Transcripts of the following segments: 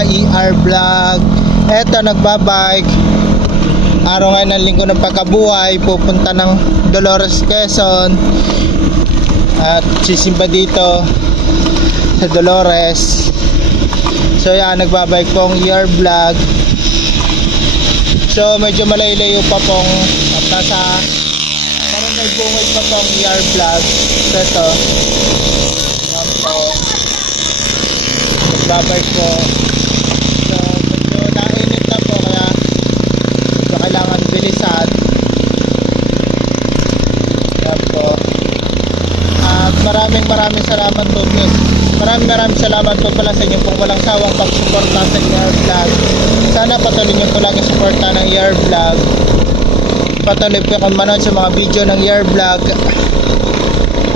ka-ER Vlog. Eto, nagbabike. Araw ngayon ng linggo ng pagkabuhay, pupunta ng Dolores, Quezon at sisimba dito sa Dolores. So yan, nagbabike pong ER Vlog. So medyo malayo-layo pa pong at nasa Barangay Bungay pa pong ER Vlog. So ito, yan po, nagbabike po. So medyo nainit na po, kaya medyo kailangan bilisan. Yan po. At maraming salamat po, guys. Maraming salamat po pala sa inyo pong walang sawang pagsuporta sa ER Vlog. Sana patuloy nyo po lagi suporta ng ER Vlog. Patuloy po kung manood sa mga video ng ER Vlog.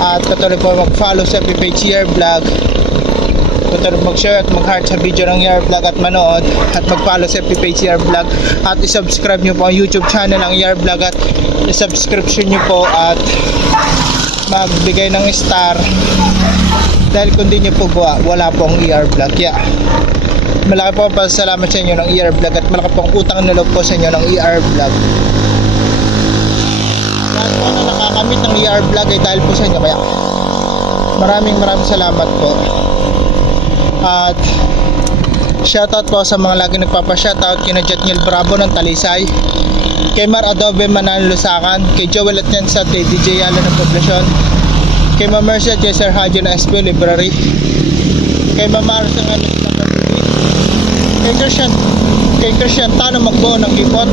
At patuloy po mag-follow sa page ER Vlog. Patuloy mag-share at mag-heart sa video ng ER Vlog at manood. At mag-follow sa page ER Vlog. At isubscribe nyo po ang YouTube channel ng ER Vlog. At isubscription nyo po at magbigay ng star. Dahil kung di nyo po gawa, wala pong ER Vlog. Yeah. Malaki po pasalamat sa inyo ng ER Vlog at malaki pong utang na loob po sa inyo ng ER Vlog. Lahat po na nakakamit ng ER Vlog ay dahil po sa inyo. Kaya maraming salamat po. At shoutout po sa mga lagi nagpapa-shoutout kina Jetniel Bravo ng Talisay, kay Mar Adobe Manan Lusakan, kay Joel Atienza at kay DJ Yalo ng Poblasyon, kay Ma'am Mercy at Sir Hajo ng SP Library, kay Ma'am Marcia ng kay Christian Tano Magbo ng Kipot,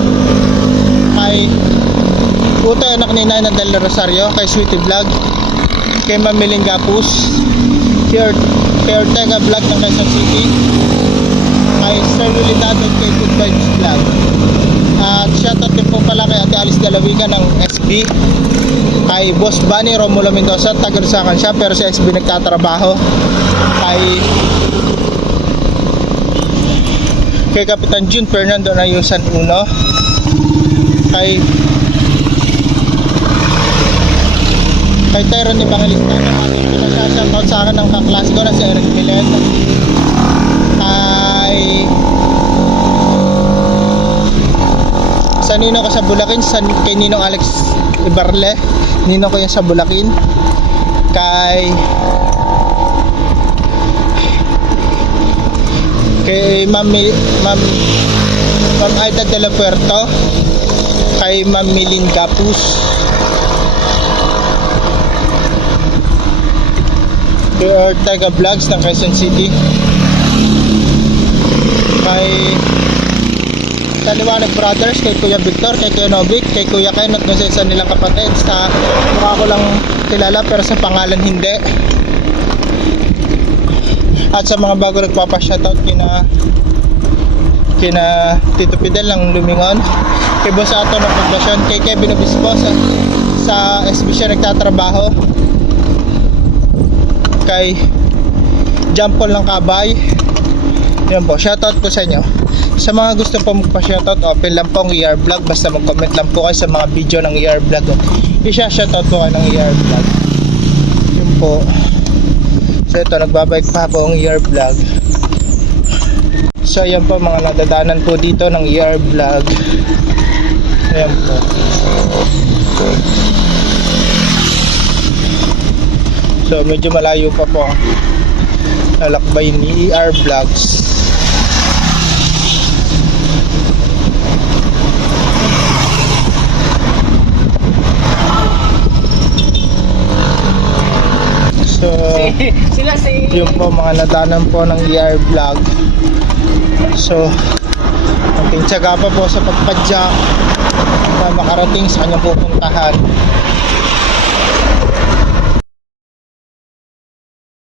kay Uto anak ni Nana Del Rosario, kay Sweetie Vlog, kay Ma'am Miling Gapus, kay Ortega Vlog ng Quezon City, kay Sir Lulidado at kay Good Vibes Vlog. At shoutout din po pala kay Ate Alice Galawiga ng SB, kay Boss Bunny Romulo Mendoza, taga-Lusakan siya pero sa SB nagtatrabaho, kay Kapitan June Fernando Nayusan Uno, kay Tyron Evangelista na pinag-shoutout sa akin ng kaklase ko na si Eric Milen, kay sa nino ko sa Bulacan, kay Ninong Alex Ibarle, nino ko yan sa Bulacan, kay Ma'am Aida de la Puerto, kay Ma'am Milin Gapus, kay Ortega Vlogs ng Quezon City, kay Taliwanag Brothers, kay Kuya Victor, kay Kuya Novik, kay Kuya Ken at sa isa nilang kapatid. Sa mukha ko lang kilala pero sa pangalan hindi. At sa mga bago nagpapa-shoutout kina Tito Fidel ng Lumingon, kay Boss Ato ng Poblasyon, kay Kevin Obispo sa SB siya nagtatrabaho, kay Jampol ng Kabay. Yan po, shoutout po sa inyo. Sa mga gusto po magpa-shoutout, open lang po ang ER Vlog. Basta mag-comment lang po kayo sa mga video ng ER Vlog. Isha-shoutout po kayo ng ER Vlog. Yun po. So ito, nagbabike pa po ang ER Vlog. So ayan po, mga nadadanan po dito ng ER Vlog. Ayan po. So medyo malayo pa po ang lalakbay ni ER Vlogs. So yun po, mga nadanan po ng ER Vlog. So ang tinsyaga pa po sa pagpadyak na makarating sa kanyang pupuntahan.